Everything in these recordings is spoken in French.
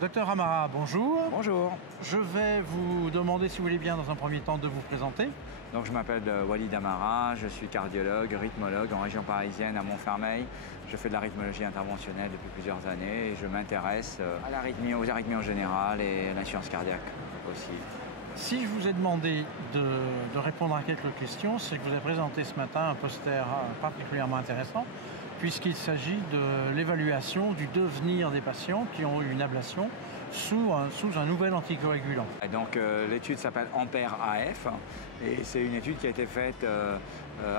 Docteur Amara, bonjour. Bonjour. Je vais vous demander, si vous voulez bien, dans un premier temps, de vous présenter. Donc, je m'appelle Walid Amara, je suis cardiologue, rythmologue en région parisienne à Montfermeil. Je fais de la rythmologie interventionnelle depuis plusieurs années et je m'intéresse à l'arythmie, aux arythmies en général et à l'insuffisance cardiaque aussi. Si je vous ai demandé de répondre à quelques questions, c'est que vous avez présenté ce matin un poster particulièrement intéressant, puisqu'il s'agit de l'évaluation du devenir des patients qui ont eu une ablation sous un nouvel anticoagulant. Et donc l'étude s'appelle AMPERE-AF et c'est une étude qui a été faite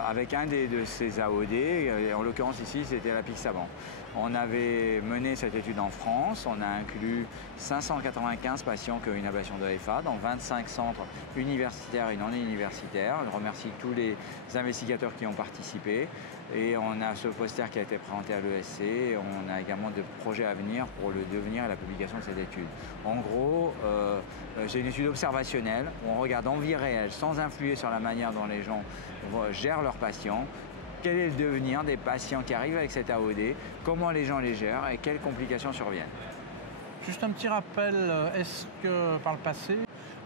avec un de ces AOD, et en l'occurrence ici c'était l'apixaban. On avait mené cette étude en France, on a inclus 595 patients qui ont eu une ablation de FA dans 25 centres universitaires et non universitaires. Je remercie tous les investigateurs qui ont participé et on a ce poster qui a été présenté à l'ESC. On a également des projets à venir pour le devenir et la publication de cette étude. En gros, c'est une étude observationnelle où on regarde en vie réelle, sans influer sur la manière dont les gens gèrent leurs patients. Quel est le devenir des patients qui arrivent avec cette AOD, comment les gens les gèrent et quelles complications surviennent. Juste un petit rappel, est-ce que par le passé,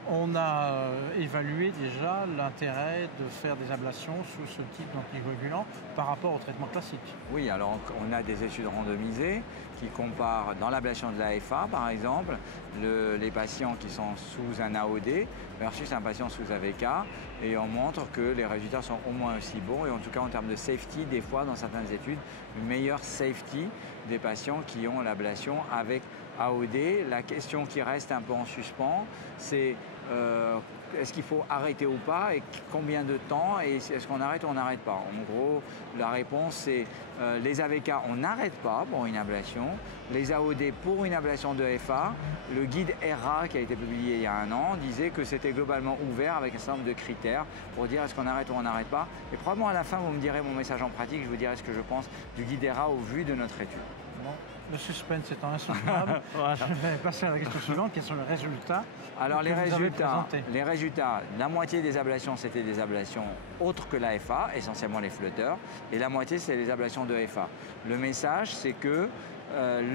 on a évalué déjà l'intérêt de faire des ablations sous ce type d'anticoagulant par rapport au traitement classique? Oui, alors on a des études randomisées qui comparent dans l'ablation de la FA par exemple, les patients qui sont sous un AOD versus un patient sous AVK et on montre que les résultats sont au moins aussi bons et en tout cas en termes de safety, des fois dans certaines études, une meilleure safety des patients qui ont l'ablation avec AOD. La question qui reste un peu en suspens, c'est est-ce qu'il faut arrêter ou pas et combien de temps et est-ce qu'on arrête ou on n'arrête pas. En gros, la réponse c'est les AVK, on n'arrête pas pour une ablation. Les AOD pour une ablation de FA, le guide ERA qui a été publié il y a un an disait que c'était globalement ouvert avec un certain nombre de critères pour dire est-ce qu'on arrête ou on n'arrête pas. Et probablement à la fin, vous me direz mon message en pratique, je vous dirai ce que je pense du guide ERA au vu de notre étude. Bon, le suspense étant insoutenable, je vais passer à la question suivante, quels sont les résultats? Alors les résultats, la moitié des ablations c'était des ablations autres que la FA, essentiellement les flotteurs, et la moitié c'est les ablations de FA. Le message c'est que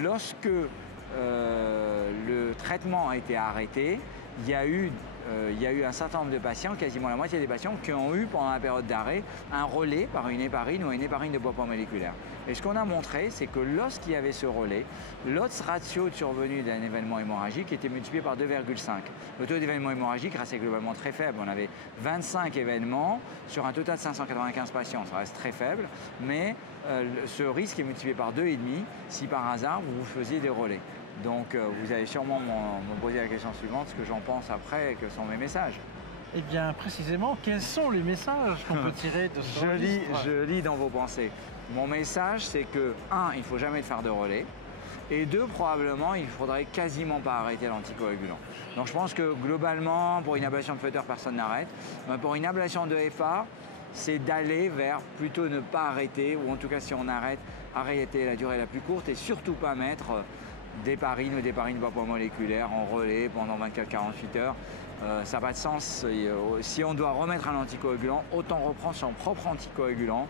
lorsque le traitement a été arrêté, il y a eu un certain nombre de patients, quasiment la moitié des patients, qui ont eu pendant la période d'arrêt un relais par une héparine ou une héparine de poids moléculaire. Et ce qu'on a montré, c'est que lorsqu'il y avait ce relais, l'odds ratio de survenue d'un événement hémorragique était multiplié par 2,5. Le taux d'événement hémorragique restait globalement très faible. On avait 25 événements sur un total de 595 patients. Ça reste très faible, mais ce risque est multiplié par 2,5 si par hasard vous faisiez des relais. Donc vous allez sûrement me poser la question suivante, ce que j'en pense après, que sont mes messages. Eh bien, précisément, quels sont les messages qu'on peut tirer de ce registre? Je lis dans vos pensées. Mon message, c'est que, 1, il ne faut jamais faire de relais, et 2, probablement, il ne faudrait quasiment pas arrêter l'anticoagulant. Donc je pense que globalement, pour une ablation de flotteur, personne n'arrête. Mais pour une ablation de FA, c'est d'aller vers plutôt ne pas arrêter, ou en tout cas si on arrête, arrêter la durée la plus courte et surtout pas mettre d'héparine ou d'héparine poids moléculaire en relais pendant 24-48 heures. Ça n'a pas de sens. Si on doit remettre un anticoagulant, autant reprendre son propre anticoagulant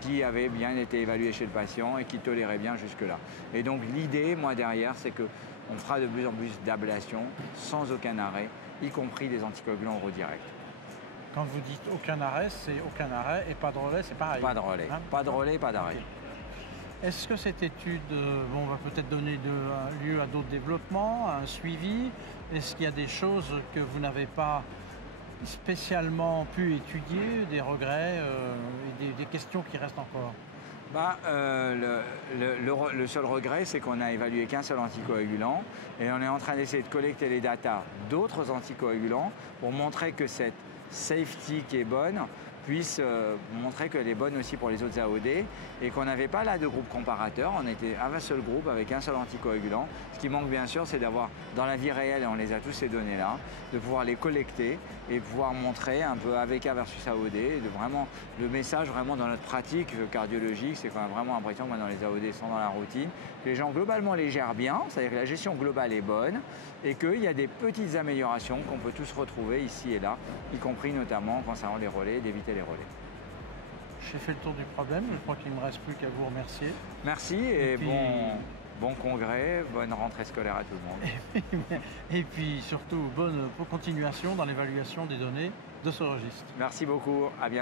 qui avait bien été évalué chez le patient et qui tolérait bien jusque-là. Et donc l'idée, moi derrière, c'est qu'on fera de plus en plus d'ablations sans aucun arrêt, y compris des anticoagulants redirect. Quand vous dites aucun arrêt, c'est aucun arrêt et pas de relais, c'est pareil. Pas de relais, hein? Pas de relais, pas d'arrêt. Okay. Est-ce que cette étude va peut-être donner lieu à d'autres développements, à un suivi? Est-ce qu'il y a des choses que vous n'avez pas spécialement pu étudier, des regrets et des questions qui restent encore? Le seul regret, c'est qu'on n'a évalué qu'un seul anticoagulant et on est en train d'essayer de collecter les datas d'autres anticoagulants pour montrer que cette safety qui est bonne puisse montrer qu'elle est bonne aussi pour les autres AOD et qu'on n'avait pas là de groupe comparateur, on était un seul groupe avec un seul anticoagulant. Ce qui manque bien sûr, c'est d'avoir dans la vie réelle, et on les a tous ces données-là, de pouvoir les collecter et pouvoir montrer un peu AVK versus AOD, et de vraiment, le message vraiment dans notre pratique cardiologique, c'est qu'on a vraiment l'impression que maintenant les AOD sont dans la routine, que les gens globalement les gèrent bien, c'est-à-dire que la gestion globale est bonne et qu'il y a des petites améliorations qu'on peut tous retrouver ici et là, y compris notamment concernant les relais, d'éviter les relais. J'ai fait le tour du problème, je crois qu'il ne me reste plus qu'à vous remercier. Merci et bon congrès, bonne rentrée scolaire à tout le monde. Et puis surtout, bonne continuation dans l'évaluation des données de ce registre. Merci beaucoup, à bientôt.